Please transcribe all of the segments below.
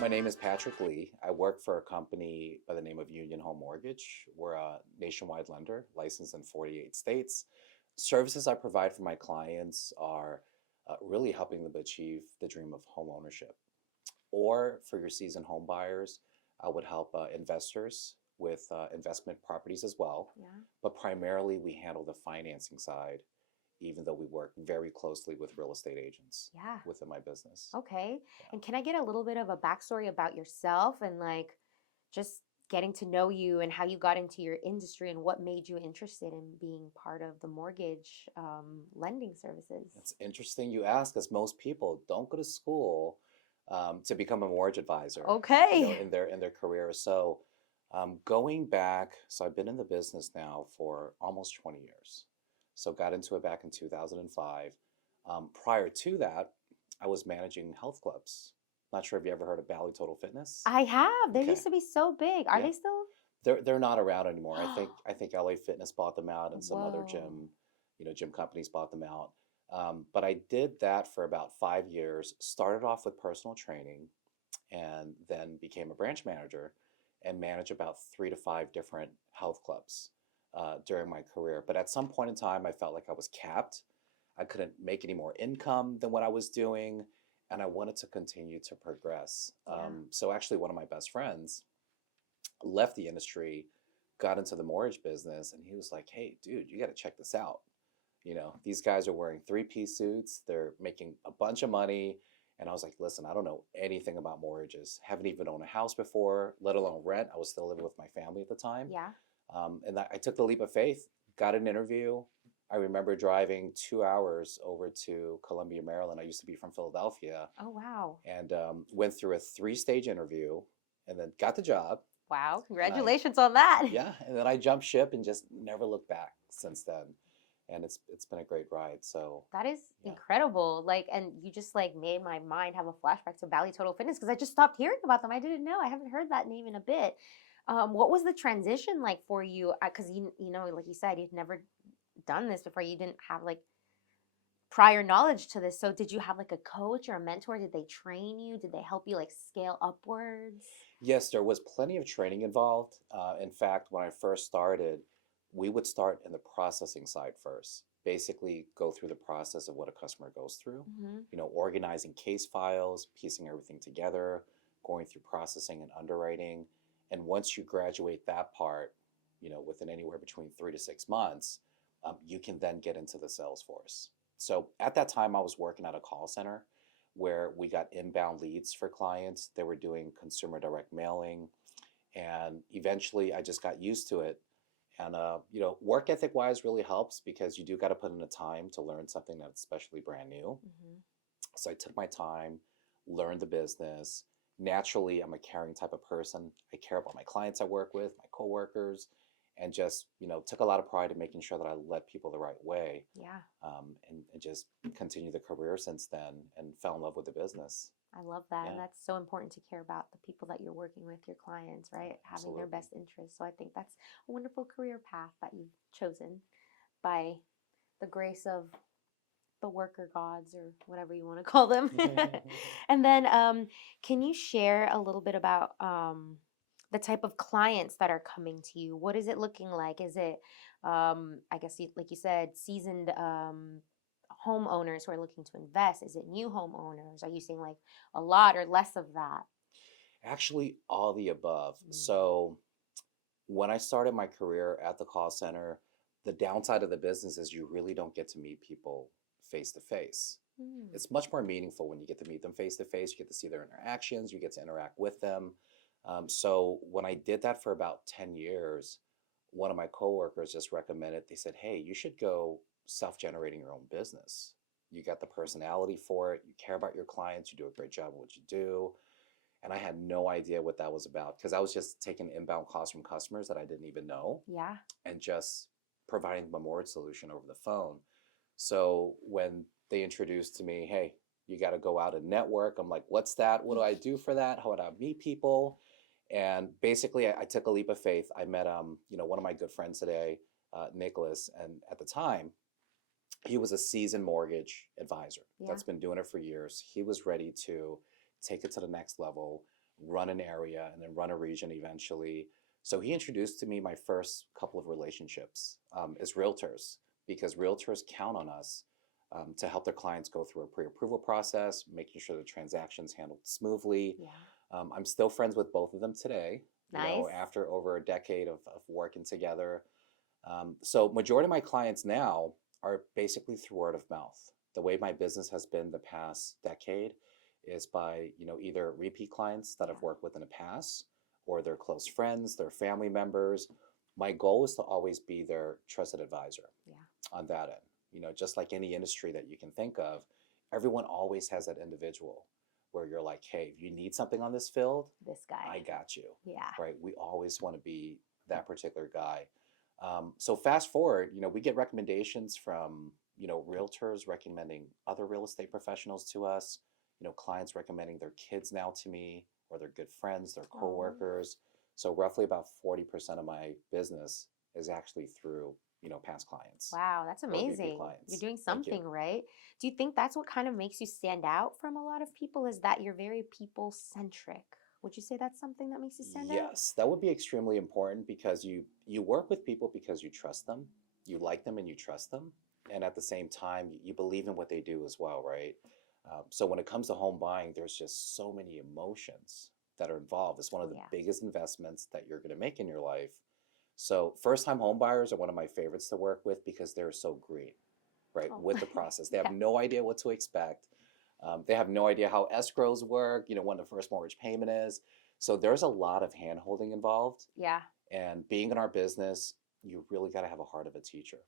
My name is Patrick Lee. I work for a company by the name of Union Home Mortgage. We're a nationwide lender licensed in 48 states. Services I provide for my clients are really helping them achieve the dream of home ownership. Or for your seasoned home buyers, I would help investors with investment properties as well. Yeah. But primarily, we handle the financing side, even though we work very closely with real estate agents Yeah. within my business. Okay. Yeah. And can I get a little bit of a backstory about yourself and like just getting to know you and how you got into your industry and what made you interested in being part of the mortgage lending services? It's interesting you ask, as most people don't go to school to become a mortgage advisor, Okay. in their career. So going back, so I've been in the business now for almost 20 years. So got into it back in 2005. Prior to that, I was managing health clubs. Not sure if you ever heard of Bally Total Fitness. I have. They Okay, used to be so big. Are yeah, they still? they're not around anymore. I think LA Fitness bought them out, and some other Whoa. gym companies bought them out. But I did that for about 5 years. Started off with personal training, and then became a branch manager, and managed about 3 to 5 different health clubs during my career. But at some point in time, I felt like I was capped. I couldn't make any more income than what I was doing, and I wanted to continue to progress. Yeah. So actually, one of my best friends left the industry, got into the mortgage business, and he was like, "Hey, dude, you got to check this out. These guys are wearing three-piece suits. They're making a bunch of money." And I was like, "Listen, I don't know anything about mortgages. Haven't even owned a house before, let alone rent." I was still living with my family at the time. Yeah. I took the leap of faith, got an interview. I remember driving 2 hours over to Columbia, Maryland. I used to be from Philadelphia, Oh, wow. and went through a three-stage interview, and then got the job. Wow. And I Congratulations on that. Yeah, and then I jumped ship and just never looked back since then. And it's been a great ride. So That is yeah. incredible. Like, and you just like made my mind have a flashback to Bally Total Fitness because I just stopped hearing about them. I didn't know. I haven't heard that name in a bit. What was the transition like for you? Because you know, like you said, you'd never done this before. You didn't have like prior knowledge to this. So did you have like a coach or a mentor? Did they train you? Did they help you like scale upwards? Yes, there was plenty of training involved. In fact, when I first started, we would start in the processing side first. Basically, go through the process of what a customer goes through. Hmm. Organizing case files, piecing everything together, going through processing and underwriting. And once you graduate that part, within anywhere between 3 to 6 months, you can then get into the sales force. So at that time, I was working at a call center where we got inbound leads for clients. They were doing consumer direct mailing, and eventually I just got used to it. And work ethic wise really helps because you do got to put in the time to learn something that's especially brand new. Hmm. So I took my time, learned the business. Naturally, I'm a caring type of person. I care about my clients I work with, my coworkers, and just took a lot of pride in making sure that I led people the right way, Yeah. and just continue the career since then, and fell in love with the business. I love that. And Yeah, that's so important to care about the people that you're working with, your clients, right? Having their absolutely. best interests. So I think that's a wonderful career path that you've chosen by the grace of the worker gods or whatever you want to call them. And then can you share a little bit about the type of clients that are coming to you? What is it looking like? Is it, I guess, like you said, seasoned homeowners who are looking to invest? Is it new homeowners? Are you seeing like a lot or less of that? Actually, all the above. Mm. So when I started my career at the call center, the downside of the business is you really don't get to meet people face to face. Mm. It's much more meaningful when you get to meet them face to face. You get to see their interactions, you get to interact with them. So when I did that for about 10 years, one of my coworkers just recommended, they said, "Hey, you should go self-generating your own business. You got the personality for it, you care about your clients, you do a great job at what you do." And I had no idea what that was about because I was just taking inbound calls from customers that I didn't even know, Yeah. and just providing them a mortgage solution over the phone. So when they introduced to me, "Hey, you got to go out and network," I'm like, "What's that? What do I do for that? How would I meet people?" And basically, I took a leap of faith. I met, one of my good friends today, Nicholas, and at the time, he was a seasoned mortgage advisor Yeah. that's been doing it for years. He was ready to take it to the next level, run an area, and then run a region eventually. So he introduced to me my first couple of relationships as realtors, because realtors count on us to help their clients go through a pre-approval process, making sure the transaction's handled smoothly. Yeah. I'm still friends with both of them today, Nice. after over a decade of working together. So majority of my clients now are basically through word of mouth. The way my business has been the past decade is by, either repeat clients that I've worked with in the past, or their close friends, their family members. My goal is to always be their trusted advisor on that end. Just like any industry that you can think of, everyone always has that individual where you're like, hey, if you need something on this field, This guy. I got you. Yeah. Right? We always want to be that particular guy. So fast forward, we get recommendations from, realtors recommending other real estate professionals to us, clients recommending their kids now to me, or their good friends, their coworkers. So roughly about 40% of my business is actually through, past clients. Wow, that's amazing. You're doing something right. Do you think that's what kind of makes you stand out from a lot of people, is that you're very people centric? Would you say that's something that makes you stand out? Yes, that would be extremely important, because you work with people because you trust them, you like them, and you trust them, and at the same time you believe in what they do as well, right? So when it comes to home buying, there's just so many emotions that are involved. It's one of the biggest investments that you're going to make in your life. So first-time home buyers are one of my favorites to work with, because they're so green, right, with the process. They have no idea what to expect. They have no idea how escrows work, when the first mortgage payment is. So there's a lot of hand-holding involved. Yeah. And being in our business, you really got to have a heart of a teacher,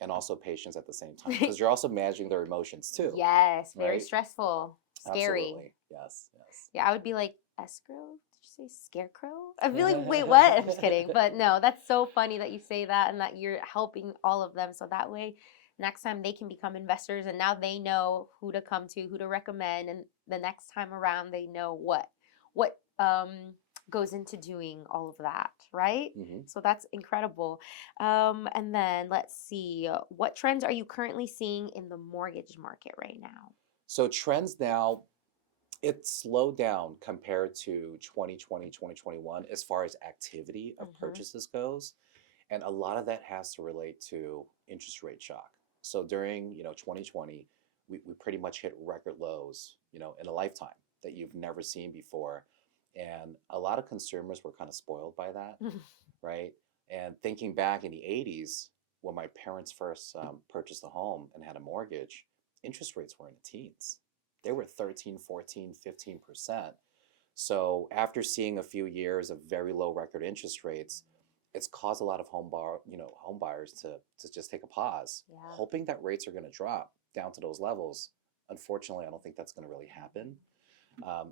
and also patience at the same time, because you're also managing their emotions too. Yes, very right? stressful, scary. Absolutely. Yes. Yeah, I would be like, escrow? Did you say scarecrow? I'd be like, wait, what? I'm just kidding. But no, that's so funny that you say that, and that you're helping all of them. So that way, next time they can become investors, and now they know who to come to, who to recommend, and the next time around they know what goes into doing all of that, right? So that's incredible. And then let's see, what trends are you currently seeing in the mortgage market right now? So trends now, it's slowed down compared to 2020, 2021 as far as activity of purchases goes. And a lot of that has to relate to interest rate shock. So during, 2020, we pretty much hit record lows, in a lifetime that you've never seen before. And a lot of consumers were kind of spoiled by that, right? And thinking back in the 80s, when my parents first purchased a home and had a mortgage, interest rates were in the teens. They were 13, 14, 15%. So after seeing a few years of very low record interest rates, it's caused a lot of home buyers to just take a pause, hoping that rates are going to drop down to those levels. Unfortunately, I don't think that's going to really happen.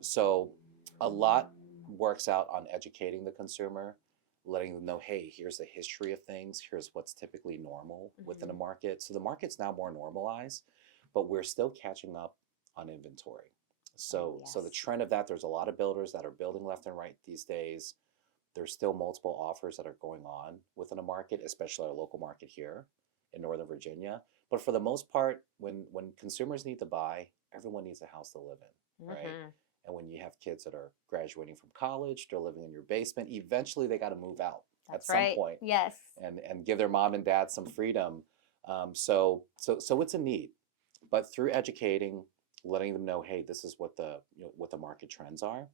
So a lot works out on educating the consumer, letting them know, hey, here's the history of things, here's what's typically normal within a market. So the market's now more normalized, but we're still catching up on inventory. So the trend of that, there's a lot of builders that are building left and right these days. There's still multiple offers that are going on within a market, especially our local market here in Northern Virginia. But for the most part, when consumers need to buy, everyone needs a house to live in, right? And when you have kids that are graduating from college, they're living in your basement, eventually they got to move out at some point. Yes. And give their mom and dad some freedom. So it's a need. But through educating, letting them know, hey, this is what the market trends are.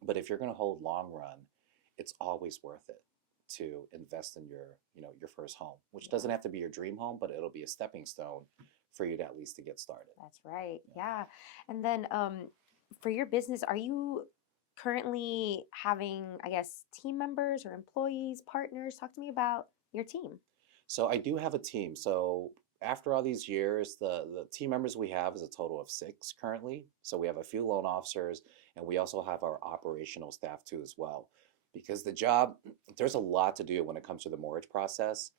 But if you're going to hold long run, it's always worth it to invest in your first home, which doesn't have to be your dream home, but it'll be a stepping stone for you to at least to get started. That's right. Yeah. And then for your business, are you currently having, I guess, team members or employees, partners? Talk to me about your team. So I do have a team. So after all these years, the team members we have is a total of 6 currently. So we have a few loan officers, and we also have our operational staff too as well. Because the job, there's a lot to do when it comes to the mortgage process.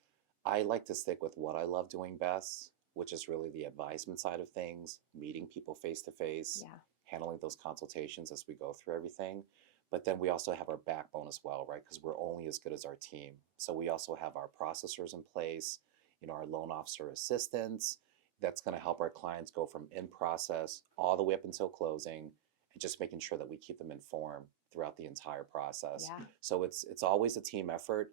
I like to stick with what I love doing best, which is really the advisement side of things, meeting people face to face, handling those consultations as we go through everything. But then we also have our backbone as well, right? Because we're only as good as our team. So we also have our processors in place, our loan officer assistants. That's going to help our clients go from in process all the way up until closing. and just making sure that we keep them informed throughout the entire process. Yeah. So it's always a team effort.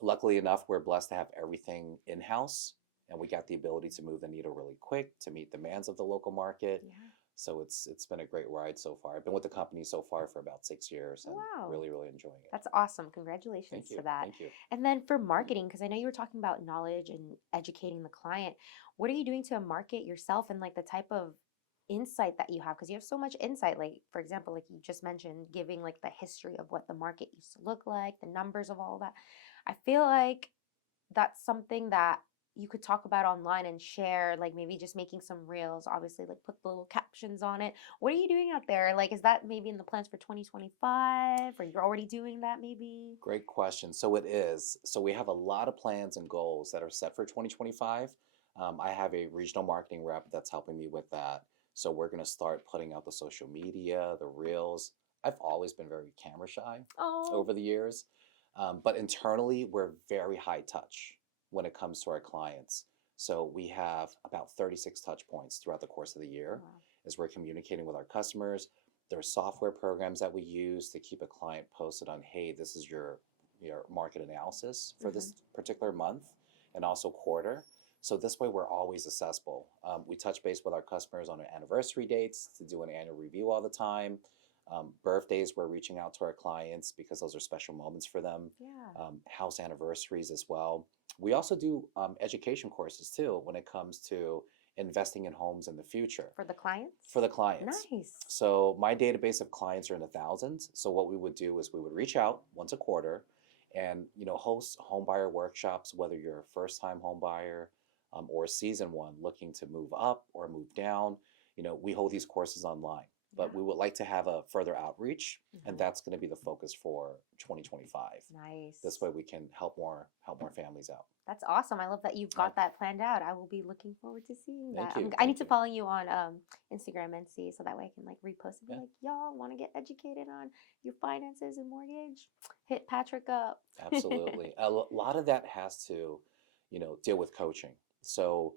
Luckily enough, we're blessed to have everything in-house, and we got the ability to move the needle really quick to meet demands of the local market. Yeah. So it's been a great ride so far. I've been with the company so far for about 6 years and Wow. really enjoying it. That's awesome. Congratulations Thank to you. that. Thank you. And then for marketing, because I know you were talking about knowledge and educating the client, what are you doing to market yourself and like the type of insight that you have? Because you have so much insight. Like, for example, like you just mentioned, giving like the history of what the market used to look like, the numbers of all that. I feel like that's something that you could talk about online and share, like maybe just making some reels, obviously, like put the little captions on it. What are you doing out there? Like, is that maybe in the plans for 2025, or you're already doing that maybe? Great question. So it is. So we have a lot of plans and goals that are set for 2025. I have a regional marketing rep that's helping me with that. So we're going to start putting out the social media, the reels. I've always been very camera shy Oh, over the years, but internally, we're very high touch when it comes to our clients. So we have about 36 touch points throughout the course of the year wow. as we're communicating with our customers. There's software programs that we use to keep a client posted on, hey, this is your market analysis for Hmm. this particular month and also quarter. So this way we're always accessible. We touch base with our customers on their anniversary dates to do an annual review all the time. Birthdays, we're reaching out to our clients because those are special moments for them. Yeah. House anniversaries as well. We also do education courses too when it comes to investing in homes in the future For the clients? for the clients. Nice. So my database of clients are in the thousands. So what we would do is we would reach out once a quarter and host home buyer workshops, whether you're a first time home buyer or a seasoned one looking to move up or move down. We hold these courses online, Yeah. but we would like to have a further outreach, and Hmm. that's going to be the focus for 2025. This Nice. way we can help more families out. That's awesome. I love that you've Yep. got that planned out. I will be looking forward to seeing that. Thank you. I need Thank to you. follow you on Instagram and see so that way I can like repost and be Yeah, like, y'all want to get educated on your finances and mortgage? Hit Patrick up. absolutely. A lot of that has to, deal with coaching. So,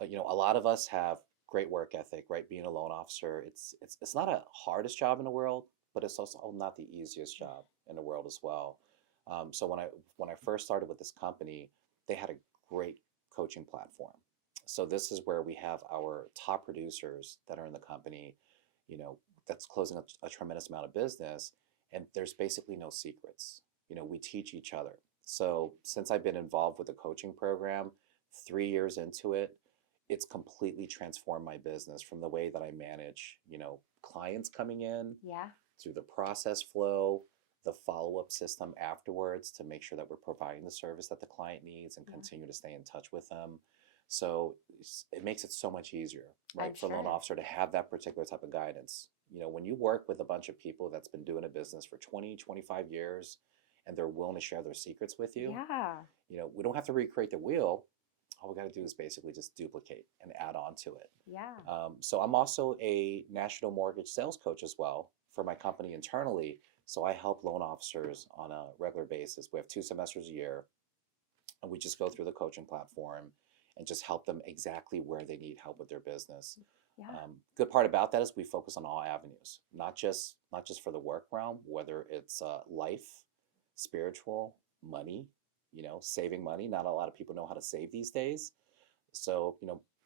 a lot of us have great work ethic, right? Being a loan officer, it's not a hardest job in the world, but it's also not the easiest job in the world as well. So when I first started with this company, they had a great coaching platform. So this is where we have our top producers that are in the company, you know, that's closing a tremendous amount of business, and there's basically no secrets. We teach each other. So since I've been involved with the coaching program, 3 years into it, it's completely transformed my business from the way that I manage, clients coming in Yeah. through the process flow, the follow-up system afterwards to make sure that we're providing the service that the client needs and Yeah. continue to stay in touch with them. So it makes it so much easier, I'm right, for a loan sure. officer to have that particular type of guidance. When you work with a bunch of people that's been doing a business for 20, 25 years and they're willing to share their secrets with you, Yeah. we don't have to recreate the wheel. All we got to do is basically just duplicate and add on to it. Yeah. So I'm also a national mortgage sales coach as well for my company internally. So I help loan officers on a regular basis. We have 2 semesters a year, and we just go through the coaching platform and just help them exactly where they need help with their business. Yeah. Good part about that is we focus on all avenues, not just for the work realm, whether it's life, spiritual, money, saving money. Not a lot of people know how to save these days. So,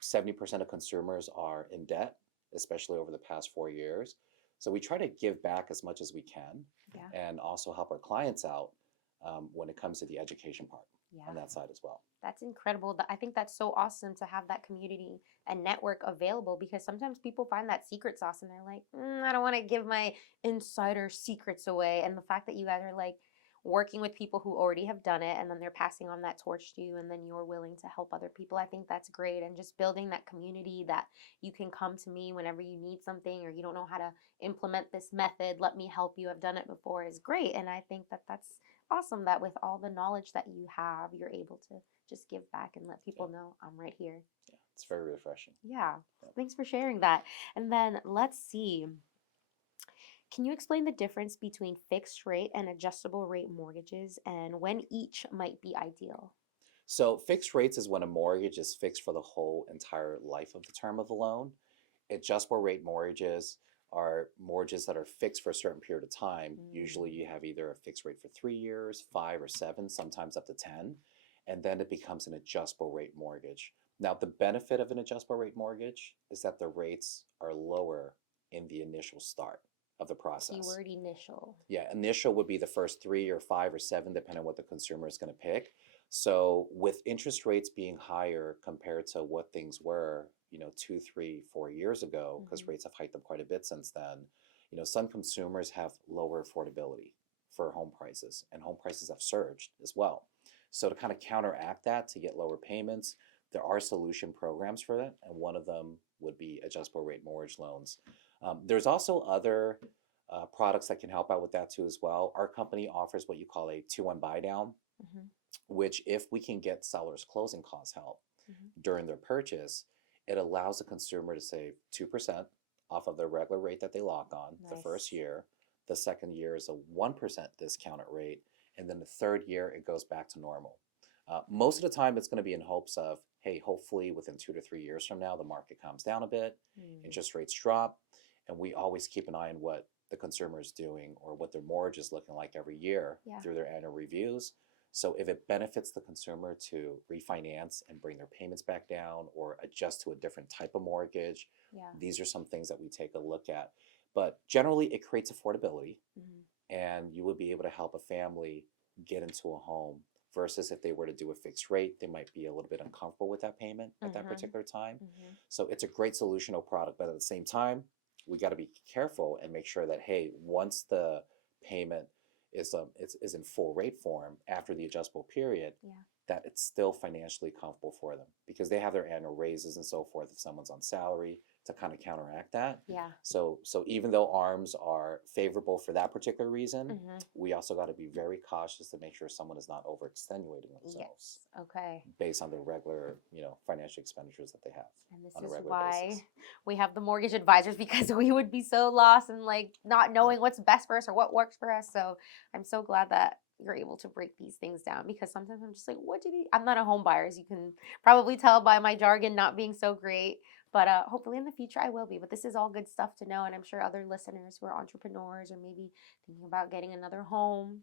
70% of consumers are in debt, especially over the past 4 years. So we try to give back as much as we can Yeah. and also help our clients out when it comes to the education part on Yeah. that side as well. That's incredible. I think that's so awesome to have that community and network available because sometimes people find that secret sauce and they're like, I don't want to give my insider secrets away. And the fact that you guys are like working with people who already have done it and then they're passing on that torch to you and then you're willing to help other people, I think that's great. And just building that community that you can come to me whenever you need something or you don't know how to implement this method, let me help you. I've done it before is great. And I think that that's awesome that with all the knowledge that you have, you're able to just give back and let Yeah, people know I'm right here. yeah, it's very refreshing. Yeah. Yeah. Thanks for sharing that. And then let's see. Can you explain the difference between fixed rate and adjustable rate mortgages and when each might be ideal? So fixed rates is when a mortgage is fixed for the whole entire life of the term of the loan. Adjustable rate mortgages are mortgages that are fixed for a certain period of time. Usually Mm. you have either a fixed rate for 3 years, 5 or 7, sometimes up to 10, and then it becomes an adjustable rate mortgage. Now, the benefit of an adjustable rate mortgage is that the rates are lower in the initial start of the process. Keyword initial. Yeah, initial would be the first 3 or 5 or 7, depending on what the consumer is going to pick. So with interest rates being higher compared to what things were, 2, 3, 4 years ago, because Hmm. rates have hiked up quite a bit since then, some consumers have lower affordability for home prices, and home prices have surged as well. So to kind of counteract that, to get lower payments, there are solution programs for that, and one of them would be adjustable rate mortgage loans. There's also other products that can help out with that too as well. Our company offers what you call a 2-1 buy down, Hmm. which if we can get sellers closing costs help Hmm. during their purchase, it allows the consumer to save 2% off of their regular rate that they lock on the first Nice. year. The second year is a 1% discounted rate. And then the third year, it goes back to normal. Most of the time, it's going to be in hopes of, hey, hopefully within 2 to 3 years from now, the market calms down a bit, Mm. interest rates drop, and we always keep an eye on what the consumer is doing or what their mortgage is looking like every year Yeah. through their annual reviews. So if it benefits the consumer to refinance and bring their payments back down or adjust to a different type of mortgage, Yeah. these are some things that we take a look at. But generally, it creates affordability, Hmm. and you would be able to help a family get into a home versus if they were to do a fixed rate, they might be a little bit uncomfortable with that payment at that Hmm. particular time. Hmm. So it's a great solutional product, but at the same time, we got to be careful and make sure that, hey, once the payment is in full rate form after the adjustable period, Yeah. that it's still financially comfortable for them because they have their annual raises and so forth if someone's on salary to kind of counteract that. Yeah. So even though arms are favorable for that particular reason, Hmm. we also got to be very cautious to make sure someone is not overextenuating themselves Yes. Okay. based on their regular, financial expenditures that they have And this on a is regular basis. why we have the mortgage advisors because we would be so lost and like not Yeah, knowing what's best for us or what works for us. So I'm so glad that you're able to break these things down because sometimes I'm just like, what do they? I'm not a home buyer, as you can probably tell by my jargon not being so great. But hopefully in the future I will be. But this is all good stuff to know, and I'm sure other listeners who are entrepreneurs or maybe thinking about getting another home,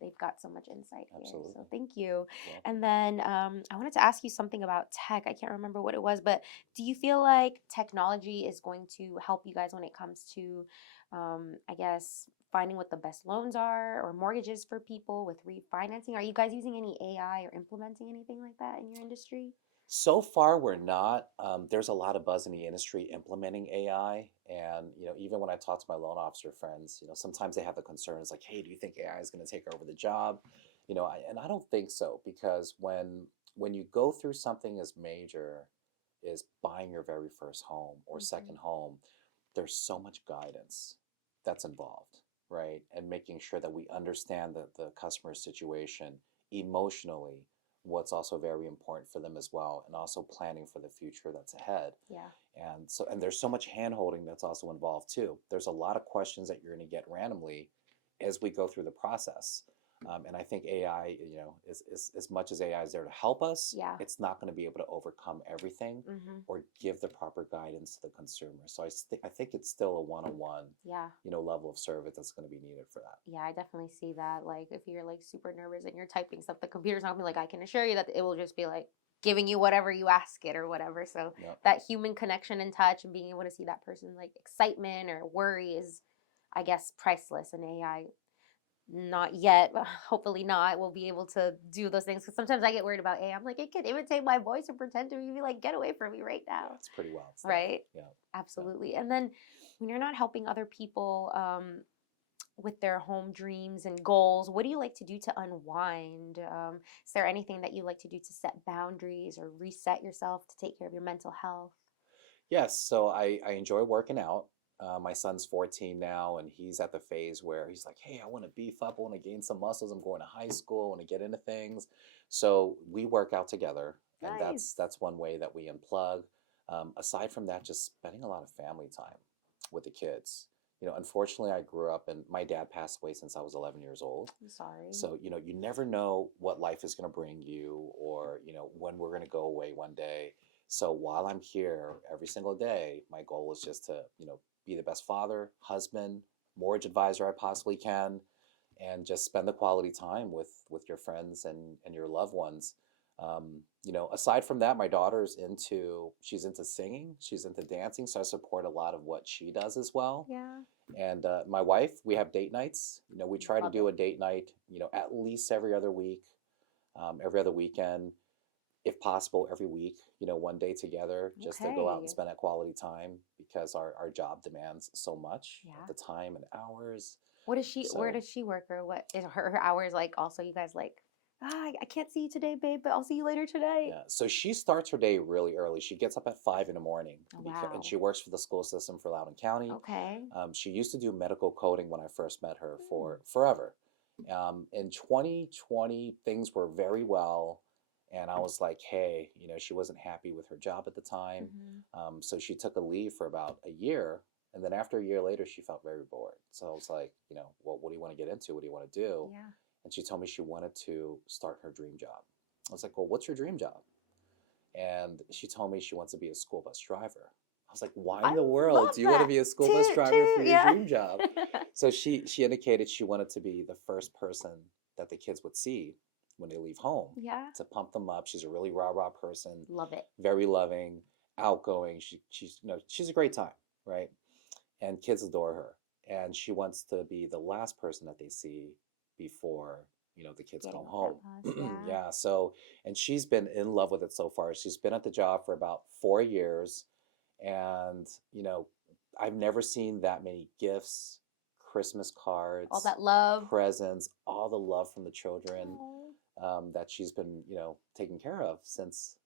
they've got so much insight here. So absolutely. thank you. You're welcome. And then I wanted to ask you something about tech. I can't remember what it was, but do you feel like technology is going to help you guys when it comes to, I guess, finding what the best loans are or mortgages for people with refinancing? Are you guys using any AI or implementing anything like that in your industry? So far, we're not. There's a lot of buzz in the industry implementing AI, and even when I talk to my loan officer friends, sometimes they have the concerns like, "Hey, do you think AI is going to take over the job?" And I don't think so because when you go through something as major as buying your very first home or Hmm. second home, there's so much guidance that's involved, right? And making sure that we understand the customer's situation emotionally, what's also very important for them as well, and also planning for the future that's ahead. Yeah. And there's so much hand holding that's also involved too. There's a lot of questions that you're going to get randomly as we go through the process. And I think AI, is as much as AI is there to help us, Yeah. it's not going to be able to overcome everything Hmm. or give the proper guidance to the consumer. So I think it's still a one-on-one, Yeah. level of service that's going to be needed for that. Yeah, I definitely see that. Like, if you're like super nervous and you're typing stuff, the computer's not gonna be like, I can assure you that it will just be like giving you whatever you ask it or whatever. So Yep. that human connection and touch and being able to see that person's like excitement or worry is, I guess, priceless. And AI, not yet, but hopefully not, will be able to do those things. Because sometimes I get worried about AI. I'm like, it can imitate my voice and pretend to be like, get away from me right Yeah, now. it's pretty wild stuff. Right? Yeah. Yeah. Absolutely. And then when you're not helping other people, with their home dreams and goals, what do you like to do to unwind? Is there anything that you like to do to set boundaries or reset yourself to take care of your mental health? Yes, so I enjoy working out. My son's 14 now, and he's at the phase where he's like, "Hey, I want to beef up. I want to gain some muscles. I'm going to high school. I want to get into things." So we work out together, and that's Nice. that's one way that we unplug. Aside from that, just spending a lot of family time with the kids. Unfortunately, I grew up, and my dad passed away since I was 11 years old. I'm sorry. So you never know what life is going to bring you, or when we're going to go away one day. So while I'm here every single day, my goal is just to, be the best father, husband, mortgage advisor I possibly can, and just spend the quality time with your friends and your loved ones. Aside from that, my daughter's she's into singing, she's into dancing, so I support a lot of what she does as well. Yeah. And my wife, we have date nights. We try to Love do it. a date night, at least every other week, every other weekend, if possible, every week, one day together, just to go out and Okay. spend that quality time because our job demands so much of Yeah. the time and hours. What does she? Where So, does she work, or what is her hours like? Also, you guys like, I can't see you today, babe, but I'll see you later today. yeah, so she starts her day really early. She gets up at 5 in the morning Oh, and wow. she works for the school system for Loudoun County. Okay. She used to do medical coding when I first met her Hmm. for forever. In 2020, things were very well. And I was like, hey, she wasn't happy with her job at the time. Hmm. So she took a leave for about a year. And then after a year later, she felt very bored. So I was like, well, what do you want to get into? What do you want to do? Yeah. And she told me she wanted to start her dream job. I was like, well, what's your dream job? And she told me she wants to be a school bus driver. I was like, why I in the world love do you want to that. be a school bus Toot driver for toot. your Yeah. dream job? So she indicated she wanted to be the first person that the kids would see when they leave home Yeah. to pump them up. She's a really rah-rah person, Love it. very loving, outgoing. She's a great time, right? And kids adore her. And she wants to be the last person that they see before, the kids Getting come off home. that bus. Yeah. Yeah. So, and she's been in love with it so far. She's been at the job for about 4 years. And, I've never seen that many gifts, Christmas All cards, that love. presents, all the love from the children Oh, that she's been, taking care of since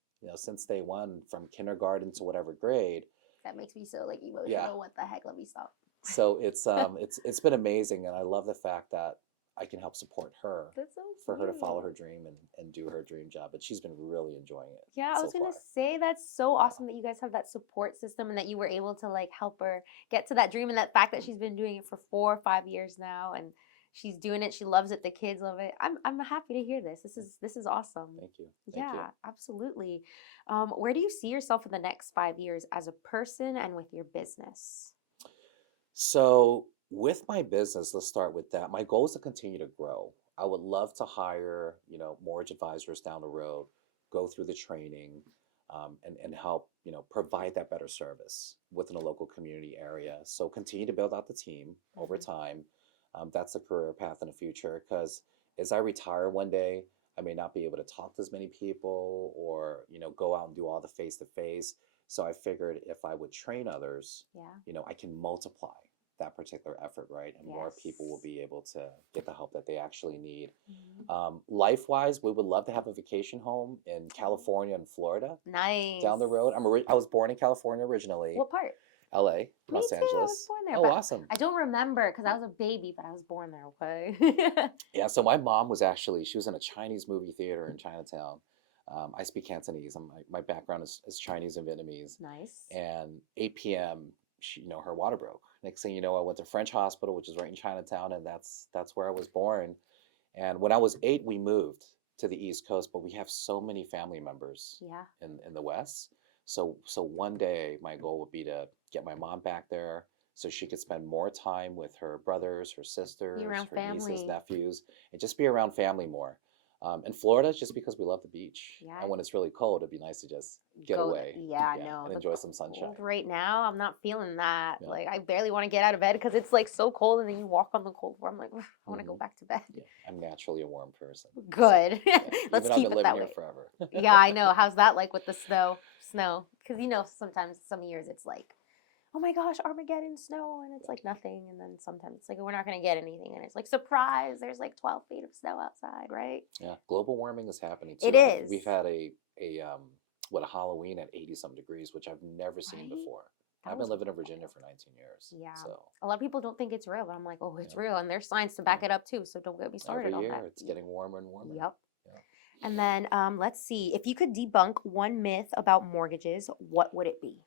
day one, from kindergarten to whatever grade. that makes me so like Yeah. emotional. What the heck? Let me stop. So it's been amazing, and I love the fact that I can help support her That's so for her to follow cute. her dream and do her dream job. But she's been really enjoying it Yeah, I so was gonna far. say that's so Yeah. awesome that you guys have that support system and that you were able to like help her get to that dream, and that fact that she's been doing it for 4 or 5 years now and she's doing it, she loves it, the kids love it. I'm happy to hear this. This is awesome. Thank you. Thank you. Yeah, absolutely. Where do you see yourself in the next 5 years as a person and with your business? So with my business, let's start with that. My goal is to continue to grow. I would love to hire, mortgage advisors down the road, go through the training, and help, provide that better service within a local community area. So continue to build out the team over Hmm. time. That's a career path in the future because as I retire one day, I may not be able to talk to as many people or, go out and do all the face to face. So I figured if I would train others, Yeah. I can multiply that particular effort, right? And more people will Yes. be able to get the help that they actually need. Mhm. Life wise, we would love to have a vacation home in California and Florida down the Nice. road. I was born in California originally, What part? LA, Me Los too. I was Angeles. born there, Oh, but awesome. I don't remember because I was a baby, but I was born there. Okay. Yeah, so she was in a Chinese movie theater in Chinatown. I speak Cantonese. My background is Chinese and Vietnamese. Nice. And 8 p.m., her water broke. Next thing you know, I went to French Hospital, which is right in Chinatown, and that's where I was born. And when I was 8, we moved to the East Coast, but we have so many family members Yeah. in the West. So one day, my goal would be to get my mom back there so she could spend more time with her brothers, her Be sisters, around her nieces, family. nephews, and just be around family more. In Florida, just because we love the beach, Yeah. and when it's really cold, it'd be nice to just get Go. away, Yeah, yeah, no. and The enjoy some cold sunshine. right now, I'm not feeling that. Yeah. Like I barely want to get out of bed because it's like so cold, and then you walk on the cold floor. I'm like, "Ugh, I want to go Hmm. back to bed. Yeah, I'm naturally a warm person. So, Good. yeah, Let's even though I've keep been it living that here way. forever. Yeah, I know. How's that like with the snow? Snow, because sometimes some years it's like, oh my gosh, Armageddon snow, and it's Yeah. like nothing, and then sometimes it's like we're not gonna get anything, and it's like surprise, there's like 12 feet of snow outside, right? Yeah, global warming is happening It too. is. We've had a Halloween at 80 some degrees, which I've never seen Right? before. That I've was been living in Virginia for 19 years. yeah. So A lot of people don't think it's real, but I'm like, oh, it's yeah, real, and there's science to yeah. back it up too. So don't get me started Every on year that. it's getting warmer and warmer. Yep. Yeah. And then let's see. If you could debunk one myth about mortgages, what would it be?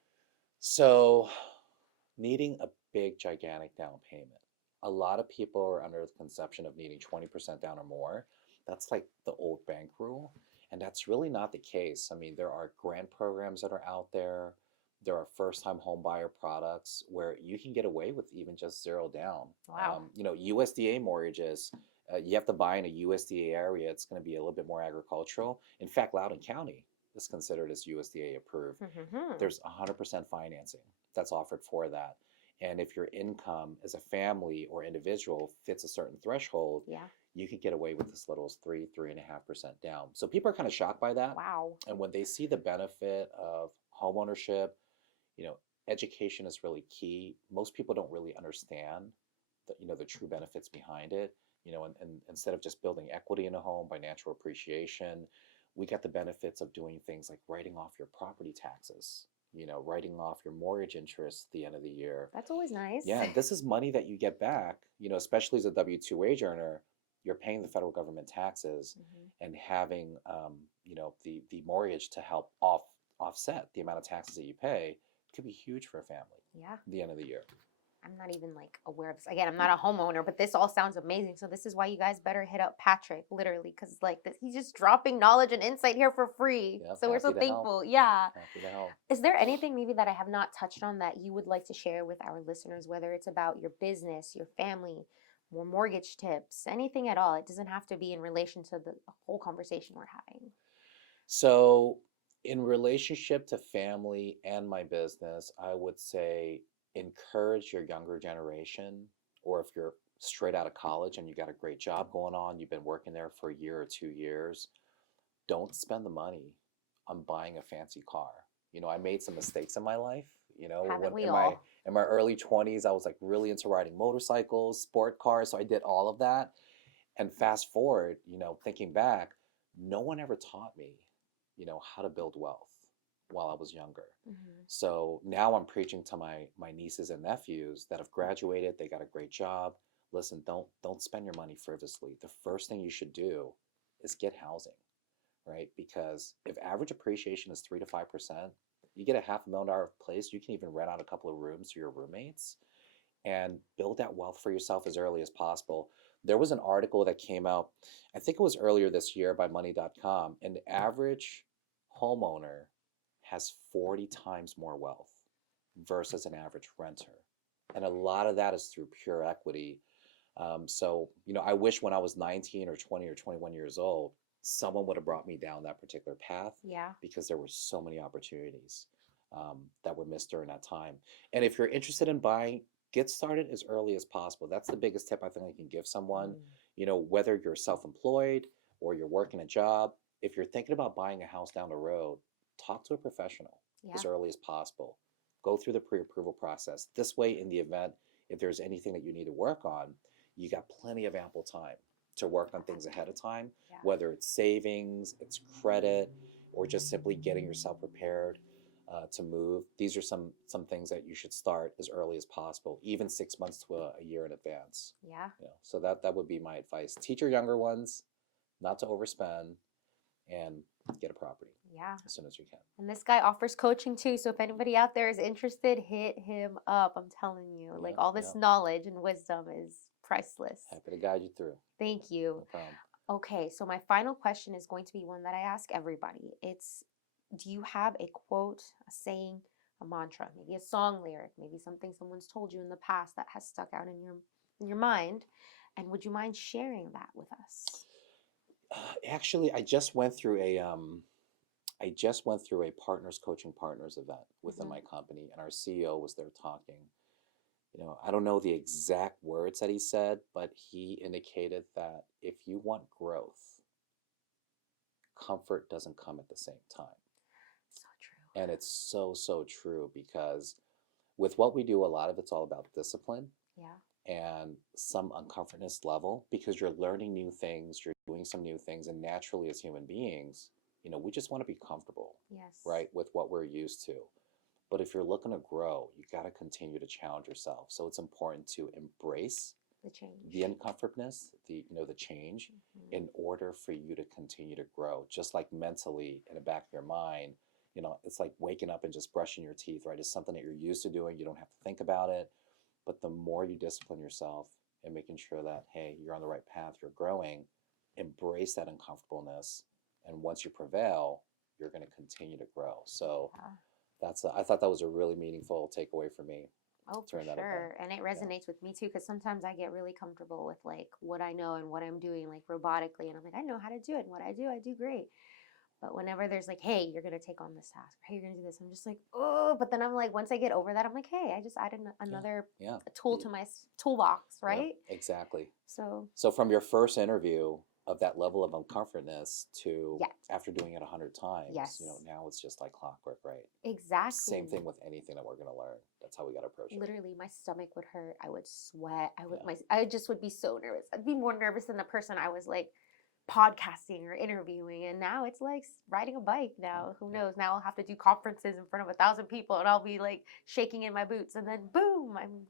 So needing a big gigantic down payment. A lot of people are under the conception of needing 20% down or more. That's like the old bank rule. And that's really not the case. I mean, there are grant programs that are out there. There are first-time home buyer products where you can get away with even just zero down. Wow. USDA mortgages, you have to buy in a USDA area. It's going to be a little bit more agricultural. In fact, Loudoun County is considered as USDA approved. Mm-hmm. There's 100% financing that's offered for that. And if your income as a family or individual fits a certain threshold, Yeah. you could get away with as little as 3.5% down. So people are kind of shocked by that. Wow. And when they see the benefit of homeownership, you know, education is really key. Most people don't really understand the true benefits behind it. And instead of just building equity in a home by natural appreciation, we get the benefits of doing things like writing off your property taxes, writing off your mortgage interest at the end of the year. That's always nice. Yeah, and this is money that you get back, especially as a W-2 wage earner. You're paying the federal government taxes and having, the mortgage to help offset the amount of taxes that you pay could be huge for a family Yeah. at the end of the year. I'm not even like aware of this. Again, I'm not a homeowner, but this all sounds amazing. So this is why you guys better hit up Patrick, literally, because like this, he's just dropping knowledge and insight here for free. Yep, So we're so happy to help. thankful. Yeah. Happy to help. Is there anything maybe that I have not touched on that you would like to share with our listeners, whether it's about your business, your family, more mortgage tips, anything at all? It doesn't have to be in relation to the whole conversation we're having. So, in relationship to family and my business, I would say encourage your younger generation, or if you're straight out of college and you got a great job going on, you've been working there for a year or 2 years, don't spend the money on buying a fancy car. I made some mistakes in my life. Haven't we in all? my early 20s, I was like really into riding motorcycles, sport cars, so I did all of that. And fast forward, thinking back, no one ever taught me, how to build wealth while I was younger. Mm-hmm. So now I'm preaching to my nieces and nephews that have graduated, they got a great job. Listen, don't spend your money frivolously. The first thing you should do is get housing, right? Because if average appreciation is 3 to 5%, you get a $500,000 place, you can even rent out a couple of rooms to your roommates and build that wealth for yourself as early as possible. There was an article that came out, I think it was earlier this year by money.com. An average homeowner has 40 times more wealth versus an average renter. And a lot of that is through pure equity. I wish when I was 19 or 20 or 21 years old, someone would have brought me down that particular path. Yeah. Because there were so many opportunities that were missed during that time. And if you're interested in buying, get started as early as possible. That's the biggest tip I think I can give someone. Whether you're self-employed or you're working a job, if you're thinking about buying a house down the road, talk to a professional as early as possible. Go through the pre-approval process. This way, in the event if there's anything that you need to work on, you got plenty of ample time to work on things ahead of time, whether it's savings, it's credit, or just simply getting yourself prepared to move. These are some things that you should start as early as possible, even 6 months to a year in advance. Yeah. So that would be my advice. Teach your younger ones not to overspend and get a property as soon as you can. And this guy offers coaching too. So if anybody out there is interested, hit him up. I'm telling you, like all this knowledge and wisdom is priceless. Happy to guide you through. Thank you. No problem. Okay, so my final question is going to be one that I ask everybody. It's, do you have a quote, a saying, a mantra, maybe a song lyric, maybe something someone's told you in the past that has stuck out in your mind? And would you mind sharing that with us? Actually, I just went through a partners coaching partners event within my company, and our CEO was there talking. I don't know the exact words that he said, but he indicated that if you want growth, comfort doesn't come at the same time. So true. And it's so, so true, because with what we do, a lot of it's all about discipline. And some uncomfortness level, because you're learning new things, you're doing some new things, and naturally as human beings, we just want to be comfortable, right, with what we're used to. But if you're looking to grow, you got to continue to challenge yourself. So it's important to embrace the change, the uncomfortableness, the change, in order for you to continue to grow. Just like mentally in the back of your mind, it's like waking up and just brushing your teeth, right? It's something that you're used to doing. You don't have to think about it. But the more you discipline yourself and making sure that, hey, you're on the right path, you're growing, embrace that uncomfortableness. And once you prevail, you're going to continue to grow. So I thought that was a really meaningful takeaway for me Oh, for during that event. sure. And it Yeah. resonates with me too, because sometimes I get really comfortable with like what I know and what I'm doing, like robotically. And I'm like, I know how to do it. And what I do great. But whenever there's like, hey, you're going to take on this task, hey, you're going to do this, I'm just like, oh, but then I'm like, once I get over that, I'm like, hey, I just added Yeah. another Yeah. tool to my toolbox, Yeah. right? Exactly. So, So from your first interview of that level of uncomfortness to yeah, after doing it 100 times, yes, now it's just like clockwork, right? Same exactly. thing with anything that we're going to learn. That's how we got to approach it. Literally, my stomach would hurt. I would sweat. Yeah. I just would be so nervous. I'd be more nervous than the person I was like podcasting or interviewing. And now it's like riding a bike now. Who knows? Now I'll have to do conferences in front of 1,000 people and I'll be like shaking in my boots and then boom, I'm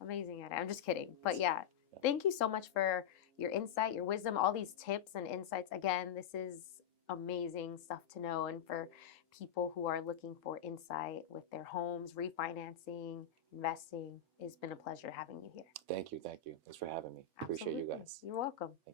amazing at it. I'm just kidding. But yeah, thank you so much for your insight, your wisdom, all these tips and insights. Again, this is amazing stuff to know. And for people who are looking for insight with their homes, refinancing, investing, it's been a pleasure having you here. Thank you. Thanks for having me. Appreciate you Absolutely. guys. You're welcome. Thank you.